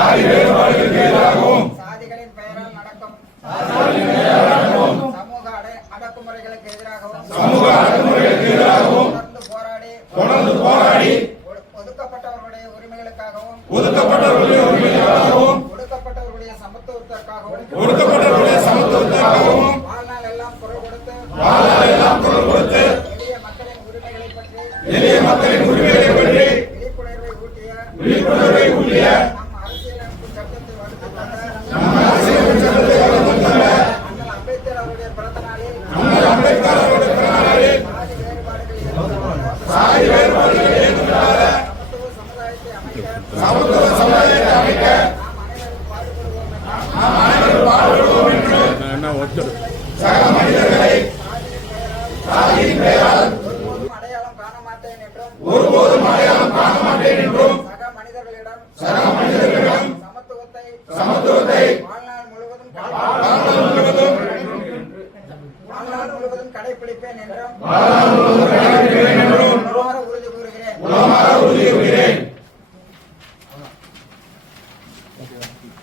வேறுபாடுகளுக்கு எதிராகவும் சாதிகளின் பெயரால் நடக்கும் சமூக அடக்குமுறைகளுக்கு எதிராகவும் தொடர்ந்து போராடி ஒதுக்கப்பட்டவர்களுடைய உரிமைகளுக்காகவும் ஒடுக்கப்பட்டவர்களுடைய சமத்துவத்திற்காகவும் வாழ்நாள் எல்லாம் குரல் கொடுத்து எளிய மக்களின் உரிமைகளை பற்றி விழிப்புணர்வை ஊட்டிய நம் அரசியலமைப்பு சட்டத்தை வகுத்துள்ள அண்ணல் அம்பேத்கர் அவருடைய பிறந்த நாளில் சாதி வேறுபாடுகளை சமத்துவ சமுதாயத்தை அமைக்க நாம் அனைவரும் பாடுபடுவோம் என்று சக மனிதர்களை சாதியின் பெயரால் ஒருபோதும் அடையாளம் காண மாட்டேன் என்றும் சக மனிதர்களிடம் சமத்துவத்தை வாழ்நாள் முழுவதும் கடைபிடிப்பேன் என்றும் உறுதி கூறுகிறேன்.